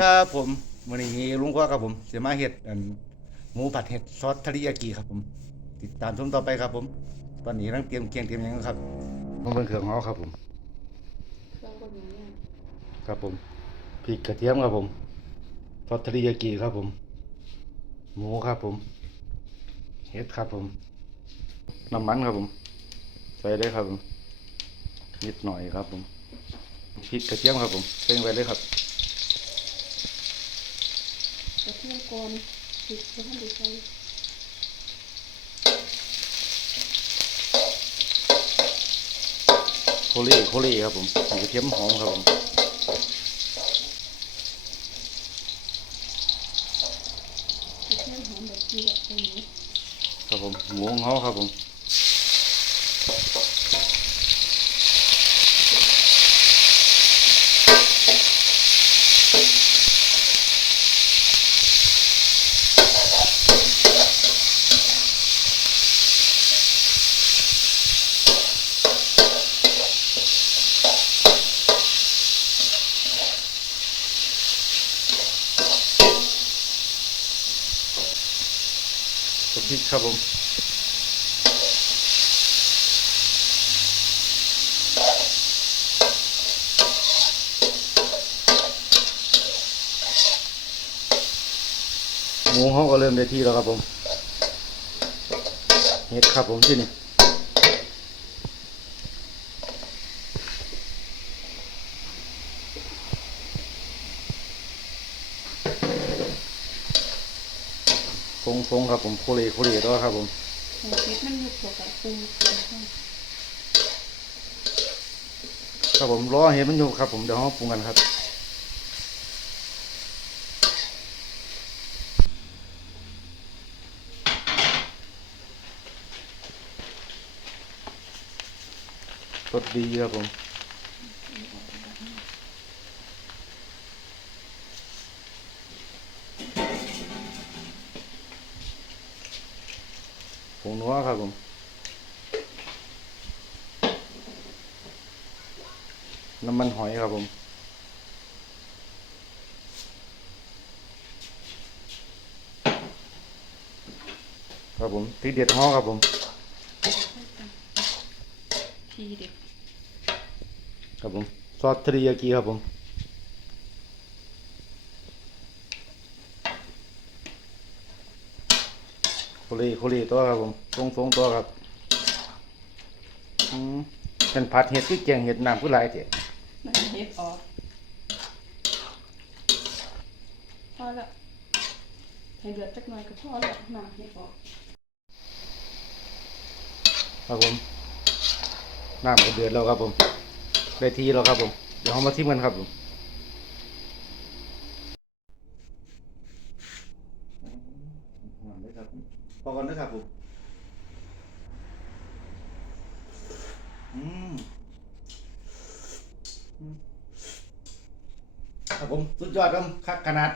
ครับผมวันนี้ลุงคว้าครับผมเสียมาเห็ดอันหมูผัดเห็ดซอสทะเลยากิครับผม ติดตามชมต่อไปครับผม ตอนนี้กำลังเตรียมเคียงเตรียมหยังครับมาเบิ่งเครื่องเขาครับผม เครื่องก็มีเนี่ยครับผมพริกกระเทียมครับผมซอสทะเลยากิครับผม หมูครับผม เห็ดครับผม น้ำมันครับผม ใส่ได้ครับผมนิดหน่อยครับผมพริกกระเทียมครับผมเร่งไปเลยครับ กระเทียมก่อนพริกแล้วให้ดูใส่โคลี่โคลี่ครับผมใส่กระเทียมหอมครับผมกระเทียมหอมแบบที่แบบใส่หมูครับผมหมูของเขาครับผม พริกครับผมหมูเขาก็เริ่มได้ที่แล้วครับผมเห็ดครับผมที่นี่ ฟงฟงครับผมโคเลโคเลด้วยครับผมให้พริกมันยุบตัวกับปรุงเครับผมรอเห็ดมันอยู่ครับผมเดี๋ยวเราปรุงกันครับรสดีครับผม ผงนัวครับผมน้ำมันหอยครับผมครับผมพริกเด็ดฮ้อครับผมทีเด็ดครับผมซอสเทริยากิครับผม โคลีโคลีตัวครับผมทรงทรงตัวครับอืมเป็นผัดเห็ดที่แกงเห็ดน้ำผู้หลายเถอะมันเฮ็ดออกพอแล้วให้เดือดจักหน่อยก็พอแล้วน้ำเฮ็ดออกครับผมน้ำก็เดือดแล้วครับผมได้ทีแล้วครับผมเดี๋ยวเรามาชิมกันครับผม พอกันนะครับผมอืมครับผม สุดยอดครับคักขนาด